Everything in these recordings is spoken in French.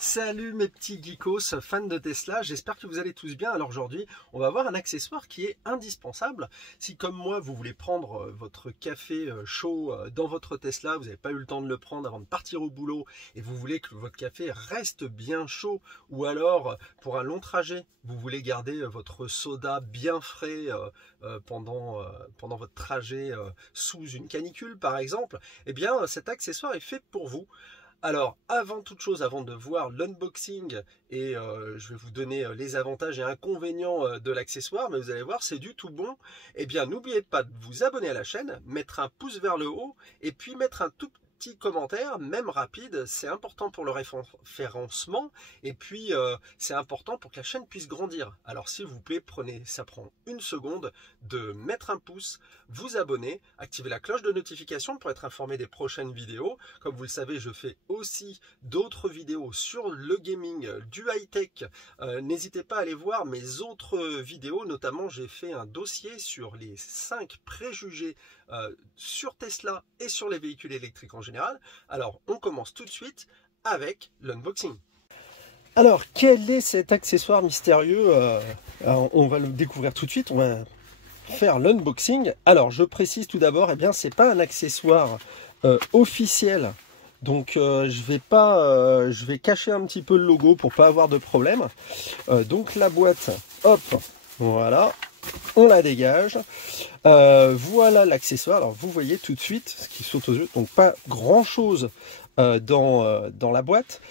Salut mes petits geekos fans de Tesla, j'espère que vous allez tous bien. Alors aujourd'hui, on va voir un accessoire qui est indispensable. Si comme moi, vous voulez prendre votre café chaud dans votre Tesla, vous n'avez pas eu le temps de le prendre avant de partir au boulot et vous voulez que votre café reste bien chaud, ou alors pour un long trajet, vous voulez garder votre soda bien frais pendant votre trajet sous une canicule par exemple, eh bien cet accessoire est fait pour vous. Alors, avant toute chose, avant de voir l'unboxing, et je vais vous donner les avantages et inconvénients de l'accessoire, mais vous allez voir, c'est du tout bon. Eh bien, n'oubliez pas de vous abonner à la chaîne, mettre un pouce vers le haut, et puis mettre un tout petit commentaire, même rapide, c'est important pour le référencement, et puis c'est important pour que la chaîne puisse grandir. Alors s'il vous plaît, ça prend une seconde de mettre un pouce, vous abonner, activer la cloche de notification pour être informé des prochaines vidéos. Comme vous le savez, je fais aussi d'autres vidéos sur le gaming, du high-tech. N'hésitez pas à aller voir mes autres vidéos, notamment j'ai fait un dossier sur les 5 préjugés sur Tesla et sur les véhicules électriques en général. Alors on commence tout de suite avec l'unboxing. Alors quel est cet accessoire mystérieux? On va le découvrir tout de suite, on va faire l'unboxing. Alors je précise tout d'abord, eh bien c'est pas un accessoire officiel, donc je vais cacher un petit peu le logo pour pas avoir de problème. Donc la boîte, hop, voilà, on la dégage. Voilà l'accessoire. Alors vous voyez tout de suite ce qui saute aux yeux, donc pas grand chose dans la boîte.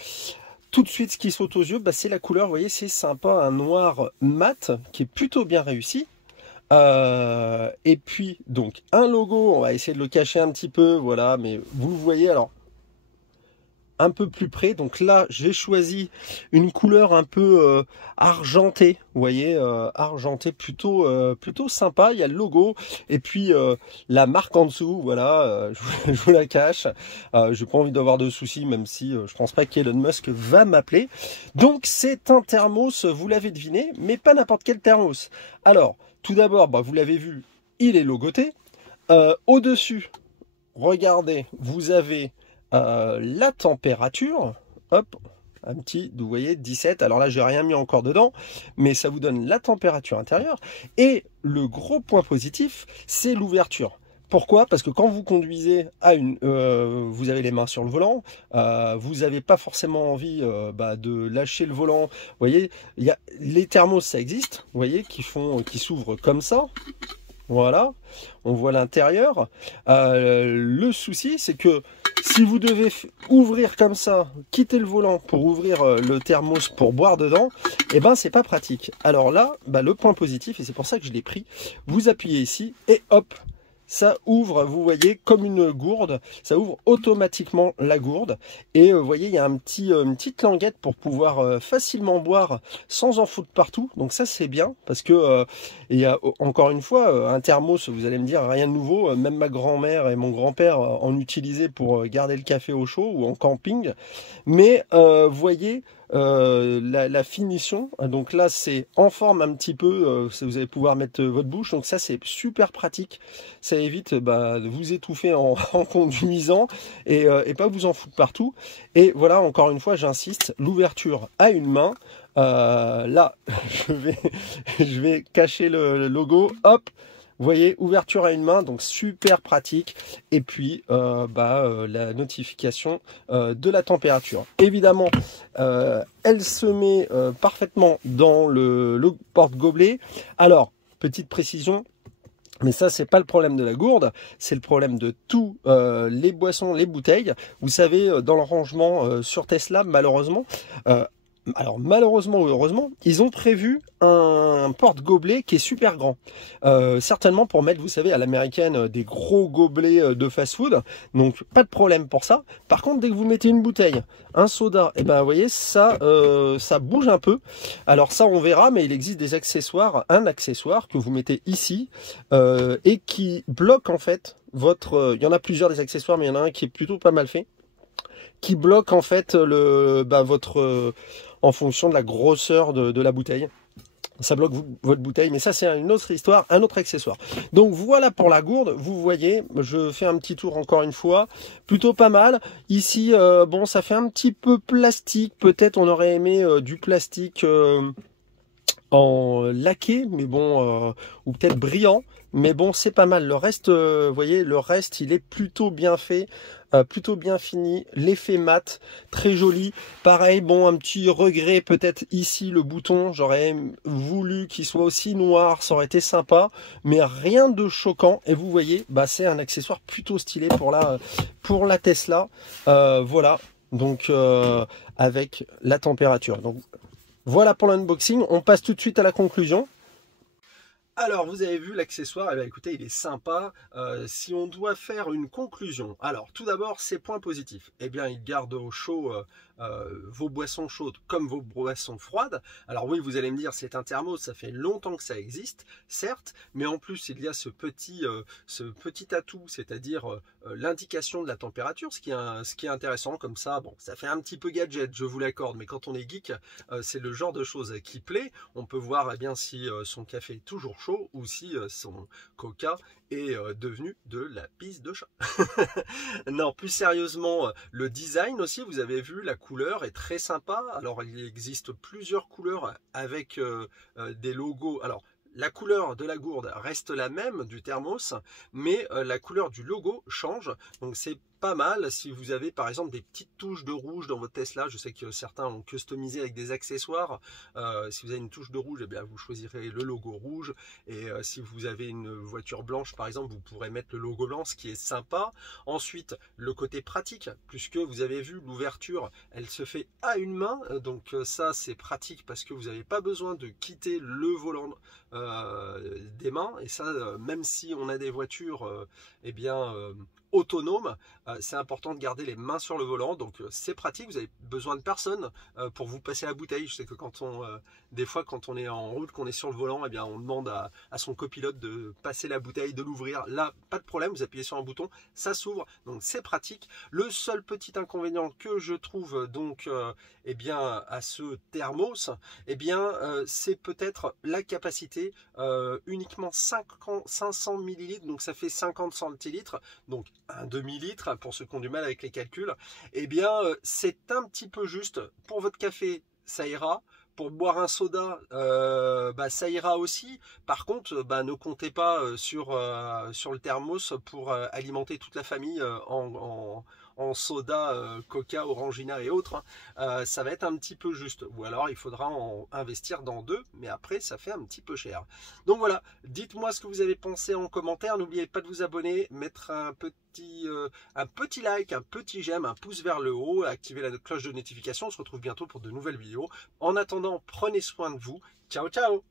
Tout de suite ce qui saute aux yeux, bah, c'est la couleur. Vous voyez, c'est sympa, un noir mat qui est plutôt bien réussi. Et puis donc un logo, on va essayer de le cacher un petit peu, voilà, mais vous le voyez alors un peu plus près. Donc là j'ai choisi une couleur un peu argentée, vous voyez, argentée, plutôt sympa. Il y a le logo et puis la marque en dessous, voilà, je vous la cache. J'ai pas envie d'avoir de soucis, même si je pense pas qu'Elon Musk va m'appeler. Donc c'est un thermos, vous l'avez deviné, mais pas n'importe quel thermos. Alors tout d'abord, bah, vous l'avez vu, il est logoté. Au-dessus, regardez, vous avez la température. Hop, un petit, vous voyez, 17. Alors là, j'ai rien mis encore dedans, mais ça vous donne la température intérieure. Et le gros point positif, c'est l'ouverture. Pourquoi? Parce que quand vous conduisez vous avez les mains sur le volant, vous n'avez pas forcément envie de lâcher le volant. Vous voyez, les thermos, ça existe, vous voyez, qui s'ouvrent comme ça. Voilà, on voit l'intérieur. Le souci, c'est que si vous devez ouvrir comme ça, quitter le volant pour ouvrir le thermos pour boire dedans, eh ben c'est pas pratique. Alors là, le point positif, et c'est pour ça que je l'ai pris, vous appuyez ici et hop, ça ouvre, vous voyez, comme une gourde, ça ouvre automatiquement la gourde. Et vous voyez, il y a une petite languette pour pouvoir facilement boire sans en foutre partout. Donc ça, c'est bien, parce que, il y a, encore une fois, un thermos, vous allez me dire, rien de nouveau. Même ma grand-mère et mon grand-père en utilisaient pour garder le café au chaud ou en camping. Mais vous voyez, la finition, donc là c'est en forme un petit peu, vous allez pouvoir mettre votre bouche, donc ça c'est super pratique, ça évite de vous étouffer en conduisant et pas vous en foutre partout. Et voilà, encore une fois j'insiste, l'ouverture à une main. Là je vais cacher le logo, hop. Vous voyez, ouverture à une main, donc super pratique. Et puis, la notification de la température. Évidemment, elle se met parfaitement dans le porte-gobelet. Alors, petite précision, mais ça, c'est pas le problème de la gourde, c'est le problème de tous les boissons, les bouteilles. Vous savez, dans le rangement sur Tesla, malheureusement... alors malheureusement ou heureusement, ils ont prévu un porte-gobelet qui est super grand. Certainement pour mettre, vous savez, à l'américaine, des gros gobelets de fast-food. Donc pas de problème pour ça. Par contre, dès que vous mettez une bouteille, un soda, et vous voyez, ça bouge un peu. Alors ça, on verra, mais il existe des accessoires, un accessoire que vous mettez ici et qui bloque en fait il y en a plusieurs des accessoires, mais il y en a un qui est plutôt pas mal fait, qui bloque en fait en fonction de la grosseur de la bouteille. ça bloque votre bouteille, mais ça c'est une autre histoire, un autre accessoire. Donc voilà pour la gourde, vous voyez, je fais un petit tour encore une fois, plutôt pas mal. Ici, bon, ça fait un petit peu plastique, peut-être on aurait aimé du plastique en laqué, mais bon, ou peut-être brillant, mais bon, c'est pas mal. Le reste, vous voyez, le reste, il est plutôt bien fait, plutôt bien fini. L'effet mat, très joli. Pareil, bon, un petit regret peut-être ici, le bouton, j'aurais voulu qu'il soit aussi noir, ça aurait été sympa, mais rien de choquant. Et vous voyez, bah, c'est un accessoire plutôt stylé pour la Tesla. Voilà, donc avec la température. Donc voilà pour l'unboxing, on passe tout de suite à la conclusion. Alors, vous avez vu l'accessoire, eh bien, écoutez, il est sympa. Si on doit faire une conclusion, alors tout d'abord, ses points positifs. Eh bien, il garde au chaud vos boissons chaudes comme vos boissons froides. Alors oui, vous allez me dire, c'est un thermos, ça fait longtemps que ça existe, certes, mais en plus, il y a ce petit atout, c'est-à-dire l'indication de la température, ce qui est intéressant comme ça. Bon, ça fait un petit peu gadget, je vous l'accorde, mais quand on est geek, c'est le genre de choses qui plaît. On peut voir eh bien, si son café est toujours chaud ou si son coca est devenu de la pisse de chat. Non, plus sérieusement, le design aussi, vous avez vu, la couleur est très sympa. Alors, il existe plusieurs couleurs avec des logos. Alors, la couleur de la gourde reste la même du thermos, mais la couleur du logo change. Donc, c'est pas mal si vous avez par exemple des petites touches de rouge dans votre Tesla. Je sais que certains ont customisé avec des accessoires. Si vous avez une touche de rouge, eh bien, vous choisirez le logo rouge. Et si vous avez une voiture blanche par exemple, vous pourrez mettre le logo blanc, ce qui est sympa. Ensuite, le côté pratique, puisque vous avez vu l'ouverture, elle se fait à une main. Donc ça, c'est pratique parce que vous n'avez pas besoin de quitter le volant des mains. Et ça, même si on a des voitures eh bien, autonome, c'est important de garder les mains sur le volant, donc c'est pratique, vous avez besoin de personne pour vous passer la bouteille. Je sais que des fois quand on est en route, qu'on est sur le volant, eh bien on demande à son copilote de passer la bouteille, de l'ouvrir. Là, pas de problème, vous appuyez sur un bouton, ça s'ouvre, donc c'est pratique. Le seul petit inconvénient que je trouve donc eh bien à ce thermos, eh bien c'est peut-être la capacité, uniquement 500 millilitres, donc ça fait 50 centilitres, donc un demi-litre pour ceux qui ont du mal avec les calculs. Eh bien c'est un petit peu juste. Pour votre café, ça ira. Pour boire un soda, ça ira aussi. Par contre, ne comptez pas sur le thermos pour alimenter toute la famille en soda, coca, orangina et autres. Ça va être un petit peu juste. Ou alors, il faudra en investir dans deux, mais après, ça fait un petit peu cher. Donc voilà, dites-moi ce que vous avez pensé en commentaire. N'oubliez pas de vous abonner, mettre un petit like, un petit j'aime, un pouce vers le haut, activer la cloche de notification. On se retrouve bientôt pour de nouvelles vidéos. En attendant, prenez soin de vous. Ciao, ciao!